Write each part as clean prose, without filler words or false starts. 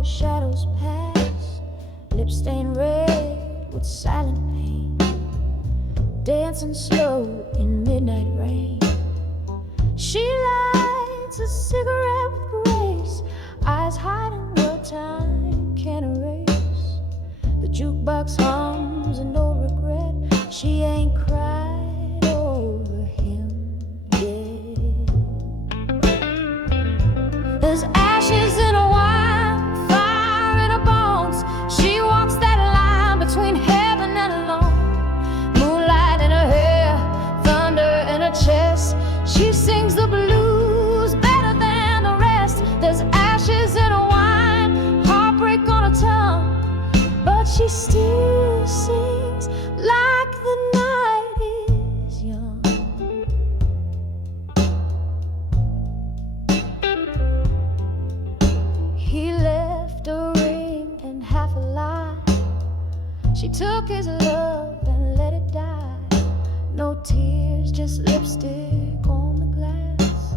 the shadows pass, lips stained red with silent pain, dancing slow in midnight rain. She lights a cigarette with grace, eyes hiding what time can't erase. The jukebox hums and no regret, she ain't cried over him yet. There's ashes in her wine, fire in her bones. She walks that line between heaven and alone. Moonlight in her hair, thunder in her chest. She sings the blues better than the rest. There's ashes in her wine, heartbreak on her tongue, but she still sings like the night is young. He left a ring and half a lie. She took his love and let it die. No tears, just lipstick on the glass.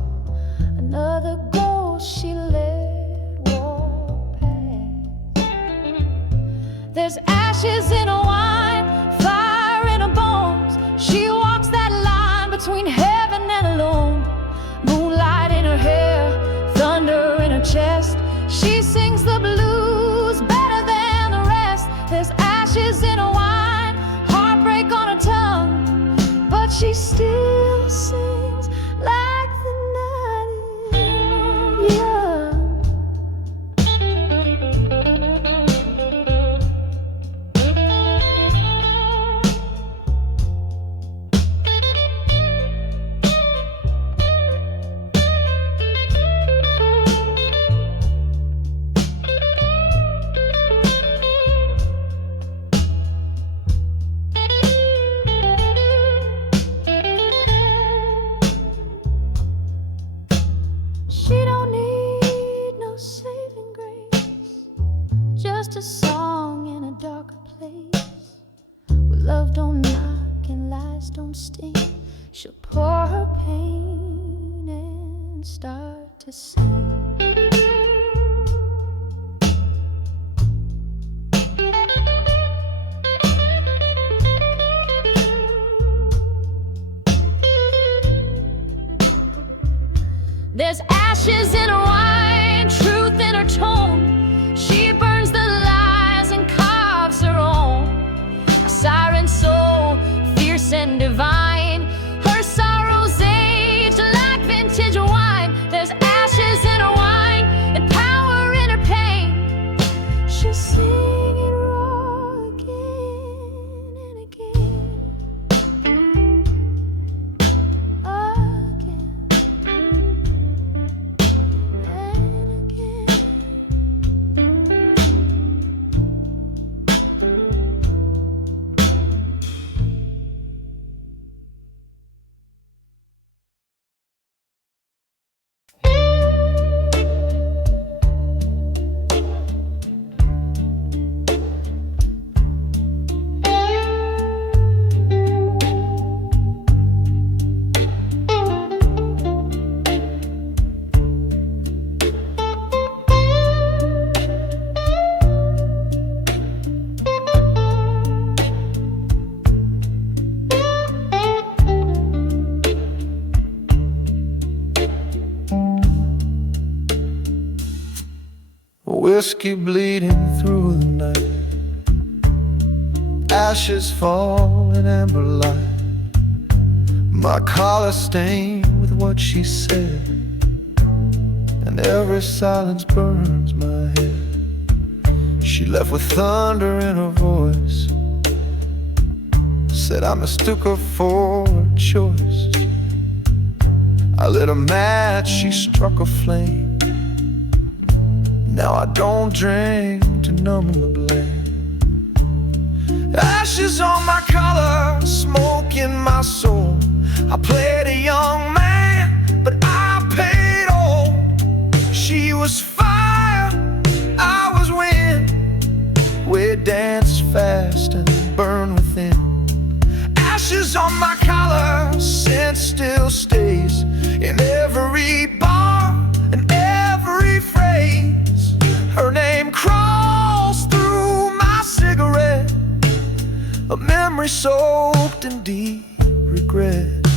Another ghost she let walk past. There's ashes in her wine, fire in her bones. She walks that line between heaven and alone. Moonlight in her hair, thunder in her chest. She sings the blues better than the rest. There's ashes in her wine, heartbreak on her tongue, but she still sings like the night is young. She don't need no saving grace, just a song in a darker place. Where love don't knock and lies don't sting, she'll pour her pain and start to sing. There's ashes in her wine, truth in her tone. She burns the lies and carves her own. A siren soul, fierce and divine. Her sorrows age like vintage wine. There's ashes in her wine and power in her pain. She'll sing it raw again and again. Again. Whiskey bleeding through the night, ashes fall in amber light. My collar stained with what she said, and every silence burns my head. She left with thunder in her voice, said I mistook her for a choice. I lit a match, she struck a flame. Now I don't drink to numb the blame. Ashes on my collar, smoke in my soul. I played a young man, but I paid old. She was fire, I was wind. We danced fast and burned within. Ashes on my collar, scent still stays in every bar and every phrase. Her name soaked in deep regret.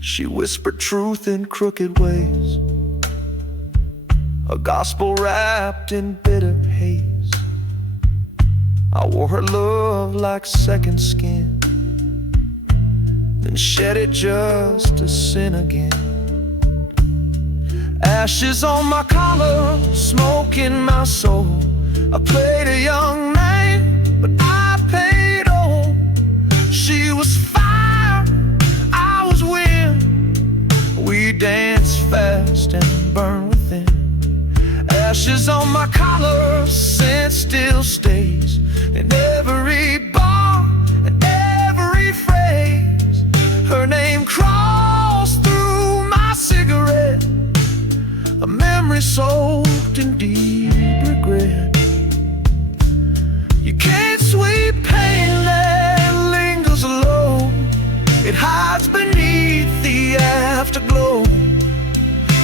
She whispered truth in crooked ways, a gospel wrapped in bitter haze. I wore her love like second skin, then shed it just to sin again. Ashes on my collar, smoke in my soul. I played a young man, but I paid old. She was fire, I was wind. We danced fast and burned within. Ashes on my collar, scent still stays in every bar and every phrase. Her name crawls through my cigarette, a memory soaked in deep regret. You can't sweep pain that lingers alone. It hides beneath the afterglow.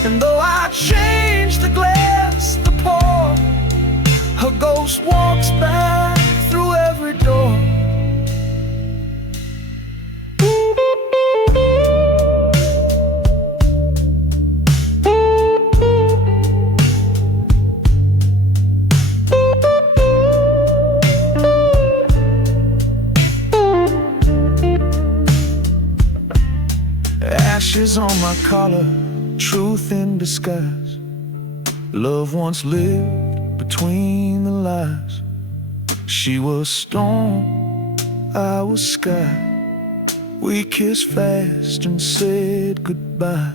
And though I change the glass, the pour, her ghost walks back through every door. Ashes on my collar, truth in disguise. Love once lived between the lies. She was storm, I was sky. We kissed fast and said goodbye.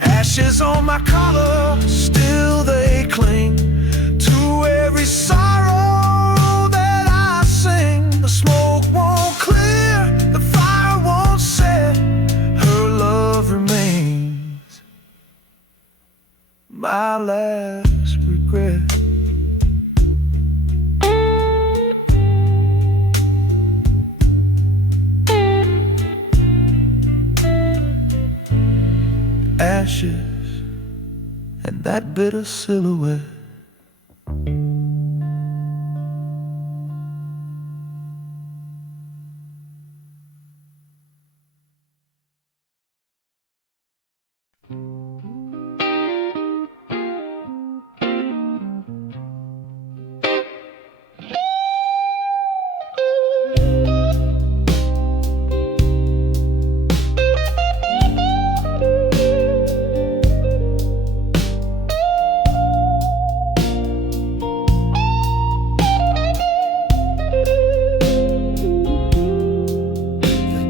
Ashes on my collar, still they cling to every sorrow that I sing. The smoke won't clear, the fire won't set. Her love remains my last regret. Ashes and that bitter silhouette.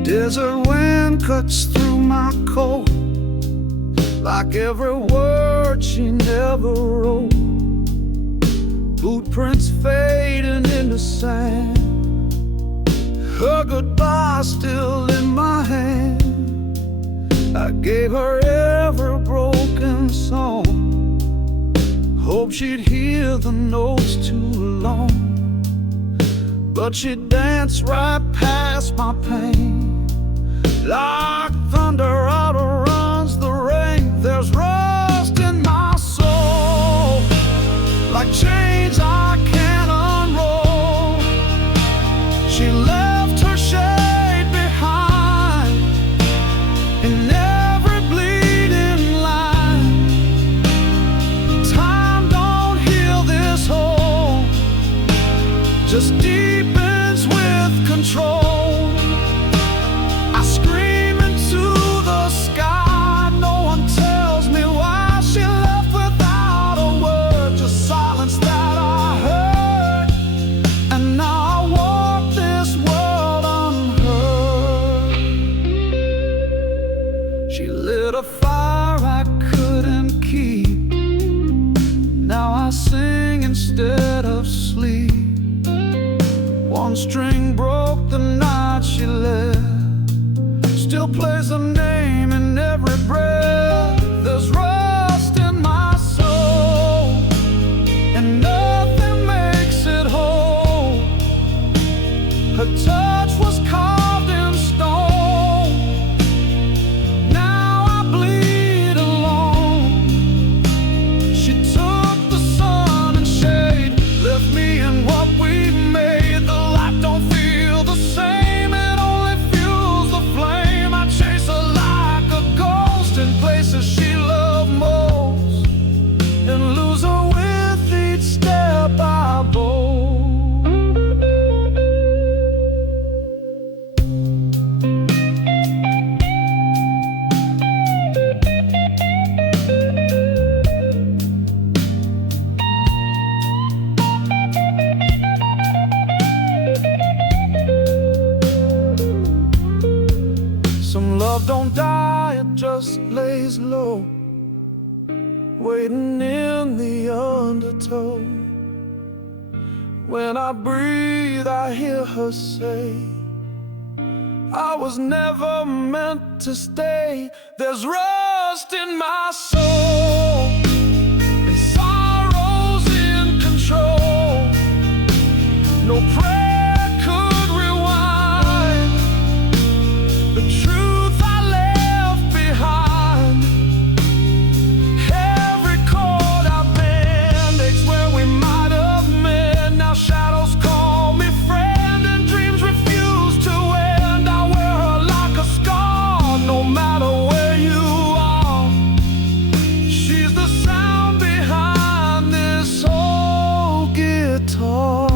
Desert wind cuts through my coat, like every word she never wrote. Boot prints fading into sand, her goodbye still in my hand. I gave her every broken song, hope she'd hear the notes too long. But she danced right past my pain. Like thunder outruns the rain, there's rust in my soul, like chains I can't unroll. She left her shade behind in every bleeding line. Time don't heal this hole, just deepens with control. She lit a fire I couldn't keep. Now I sing instead of sleep. One string broke the night she left, still plays her name in every breath. There's rust in my soul, and nothing makes it whole. Her touch was carved in stone. Me and what we made, the light don't feel the same just lays low, waiting in the undertow. When I breathe, I hear her say, I was never meant to stay. There's rust in my soul, and sorrow's in control. No prayer could rewind the truth I left behind. Every chord I bend aches where we might have met. Now shadows call me friend, and dreams refuse to end. I wear her like a scar, no matter where you are. She's the sound behind this old guitar.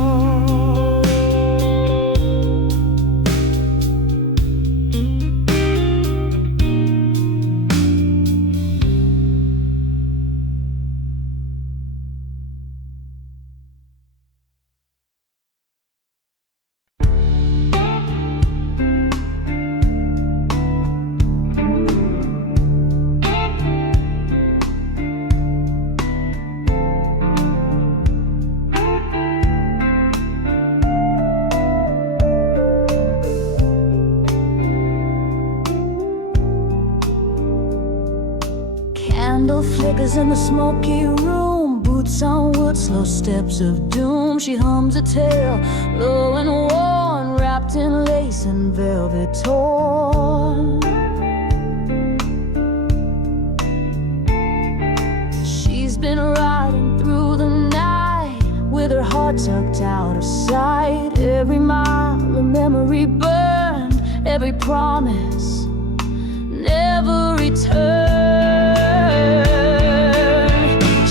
Candle flickers in the smoky room, boots on wood, slow steps of doom. She hums a tale, low and worn, wrapped in lace and velvet torn. She's been riding through the night with her heart tucked out of sight. Every mile a memory burned, every promise never returned.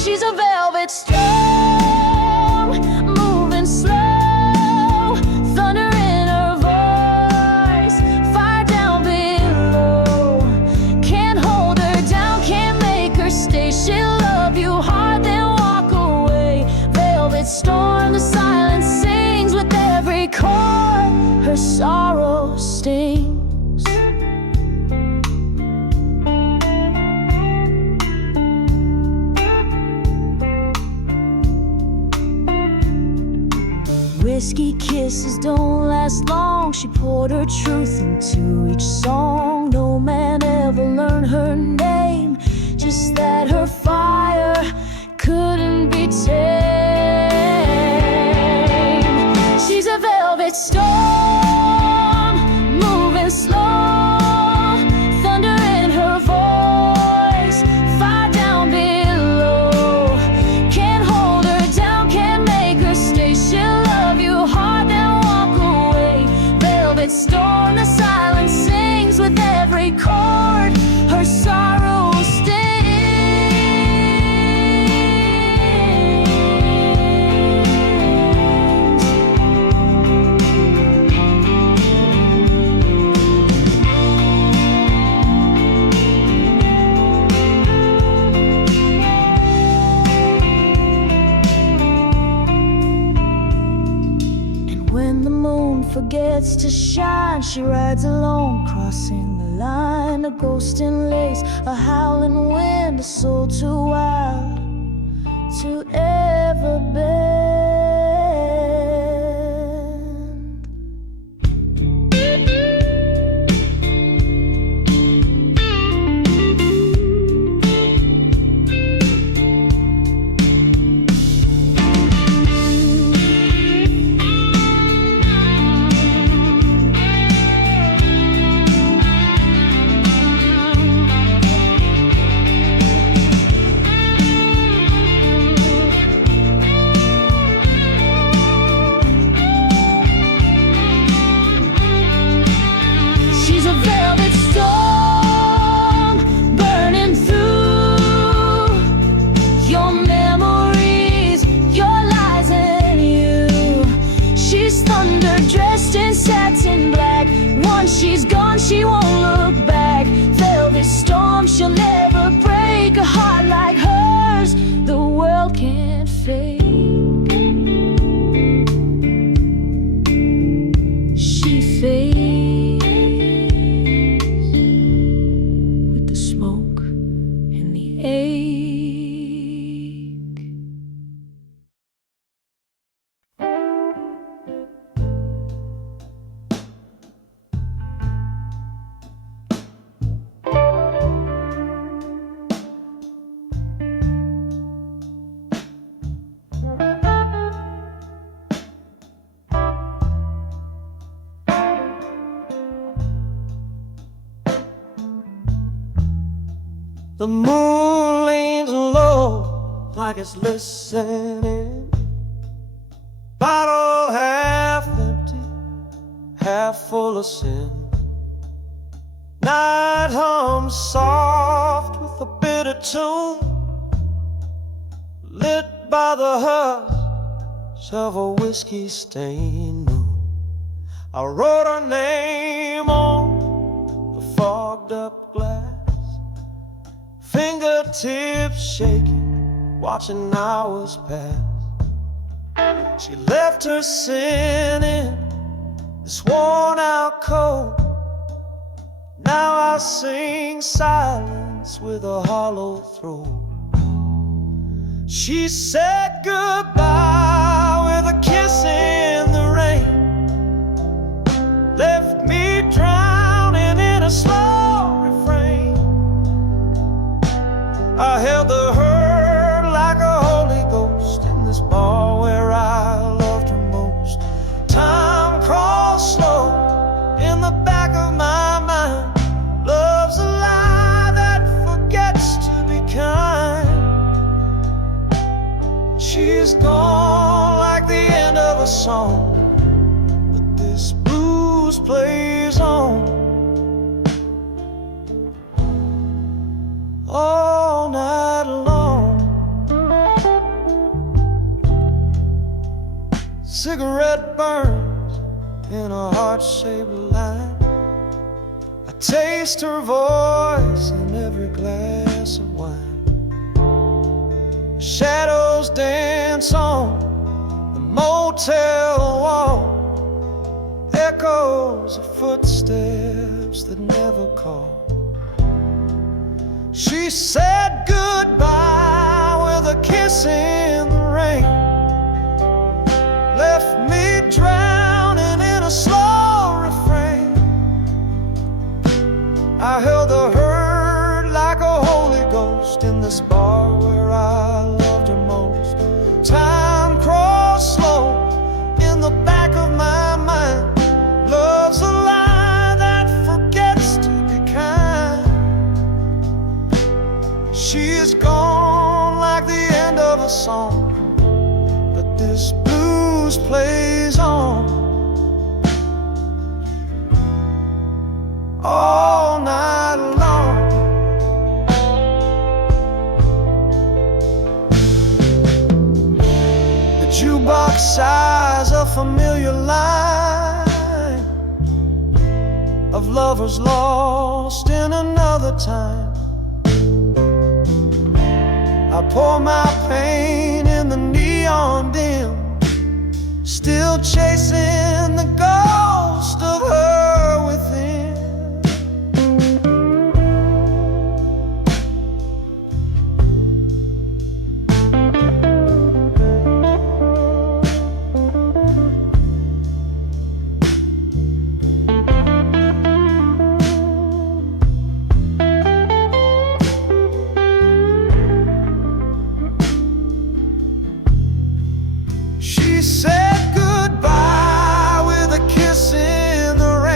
She's a velvet storm, moving slow, thunder in her voice, fire down below. Can't hold her down, can't make her stay. She'll love you hard, then walk away. Velvet storm, the silence sings with every chord. Her sorrow stings. Whiskey kisses don't last long. She poured her truth into each song. No man ever learned her name, just that her fire couldn't be tamed. She's a velvet storm, moving slow, thunder in her voice, fire down below. Can't hold her down, can't make her stay. She'll hard, then walk away. Velvet storm, the silence sings with every chord. Her sorrow stings. When the moon forgets to shine, she rides alone, crossing the line. A ghost in lace, a howling wind, a soul too wild to ever bend. The moon leans low like it's listening. Bottle half empty, half full of sin. Night hums soft with a bitter tune, lit by the hush of a whiskey stained moon. I wrote her name on the fogged up glass, fingertips shaking, watching hours pass. She left her sin in this worn out coat. Now I sing silence with a hollow throat. She said goodbye with a kiss in the rain, left me drowning in a slow refrain. I held the hurt like a Holy Ghost in this bar where I loved her most. Time crawls slow in the back of my mind. Love's a lie that forgets to be kind. She's gone like the end of a song, but this blues plays on all night long. Cigarette burns in a heart-shaped line. I taste her voice in every glass of wine. Shadows dance on the motel wall, echoes of footsteps that never call. She said goodbye with a kiss in the rain, left me drowning in a slow refrain. I held the hurt like a Holy Ghost in this bar where I loved her most. Time crawls slow in the back of my mind. Love's a lie that forgets to be kind. She's gone like the end of a song, but this blues plays on all night long. The jukebox sighs a familiar line of lovers lost in another time. I pour my pain in the neon dim, still chasing the ghost of her within. She said goodbye with a kiss in the rain.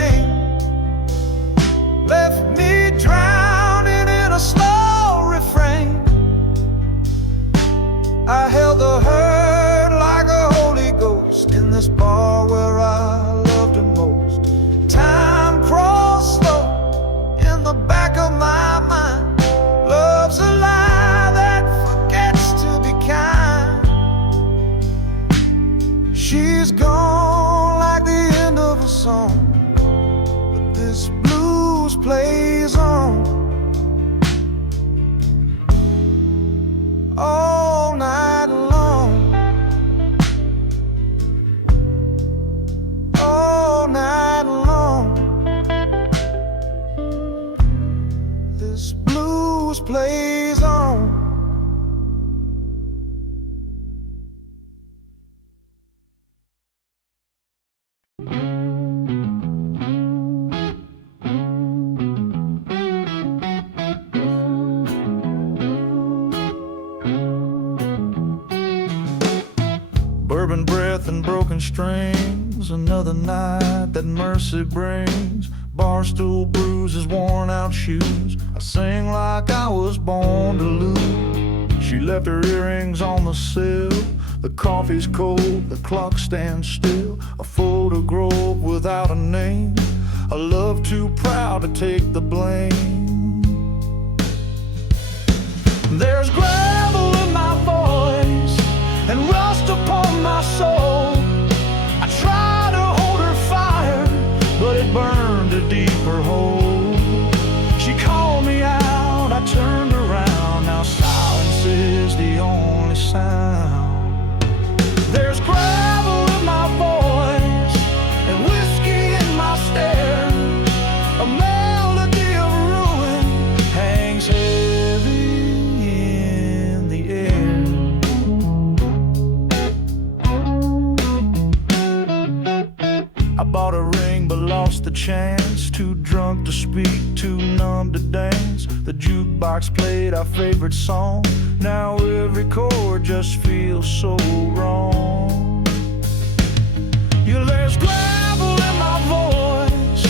blues plays on. Bourbon breath and broken strings, another night that mercy brings. Barstool bruises, worn out shoes. I sing like I was born to lose. She left her earrings on the sill. The coffee's cold, the clock stands still. A photograph without a name. A love too proud to take the blame. There's gravel in my voice and rust upon my soul. I try to hold her fire, but it burned a deeper hole. She called me out, I turned around. Now silence is the only sound. There's gravel in my voice and whiskey in my stare. A melody of ruin hangs heavy in the air. I bought a ring but lost the chance. Too drunk to speak, too numb to dance. The jukebox played our favorite song. Now every chord just feels so wrong. There's gravel in my voice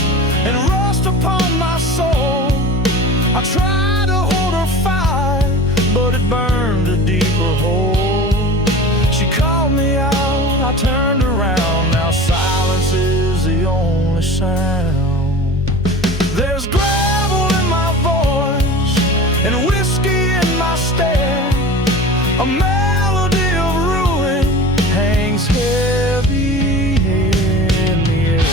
and rust upon my soul. I tried to hold her fire, but it burned a deeper hole. She called me out, I turned around. Now silence is the only sound. There's gravel in my voice and whiskey in my stare. A melody of ruin hangs heavy in the air.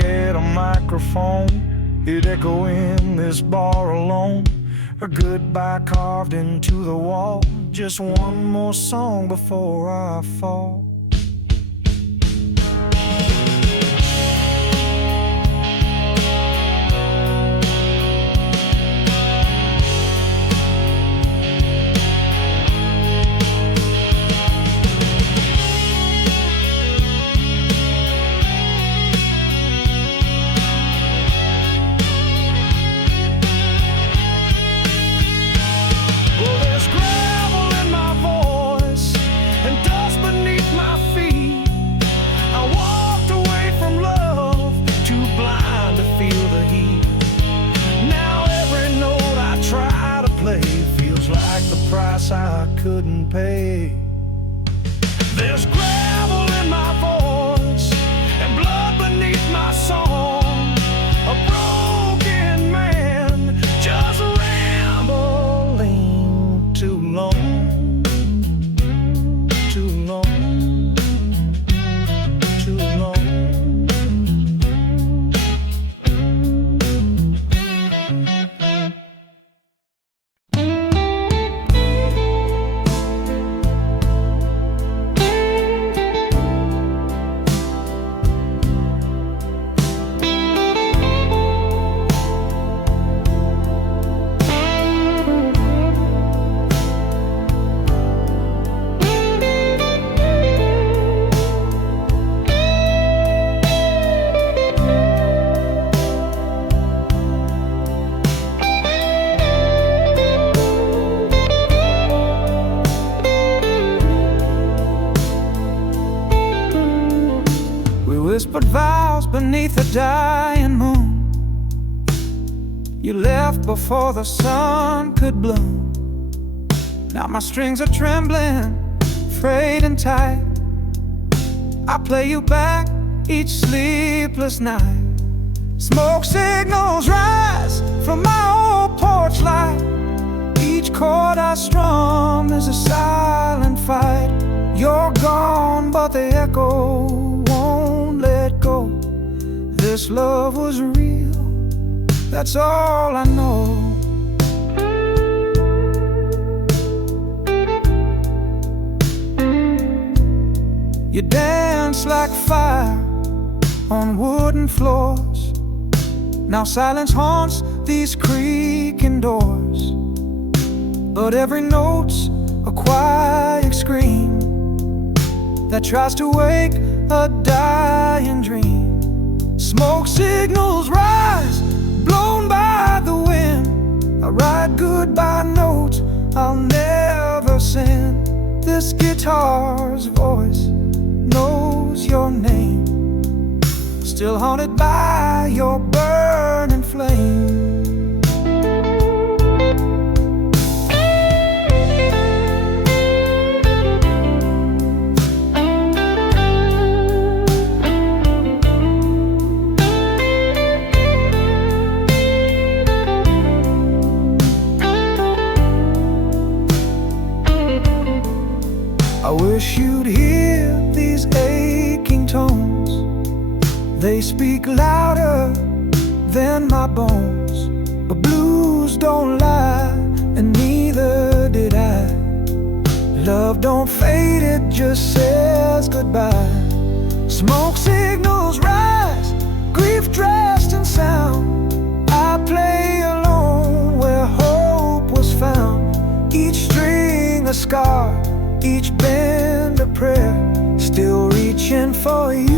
Had a microphone, it'd echo in this bar alone. Her goodbye carved into the wall. Just one more song before I fall. I couldn't pay. There's gravel in my voice and blood beneath my song. A broken man just rambling too long, too long, too long. Whispered vows beneath the dying moon. You left before the sun could bloom. Now my strings are trembling, frayed and tight. I play you back each sleepless night. Smoke signals rise from my old porch light. Each chord I strum is a silent fight. You're gone, but the echo won't let go. This love was real, that's all I know. You dance like fire on wooden floors. Now silence haunts these creaking doors, but every note's a quiet scream that tries to wake a dying dream. Smoke signals rise, blown by the wind. I write goodbye notes I'll never send. This guitar's voice knows your name, still haunted by your burning flame. I wish you'd hear these aching tones. They speak louder than my bones. But blues don't lie, and neither did I. Love don't fade, it just says goodbye. Smoke signals rise, grief dressed in sound. I play alone where hope was found. Each string a scar, each bend a prayer, still reaching for you.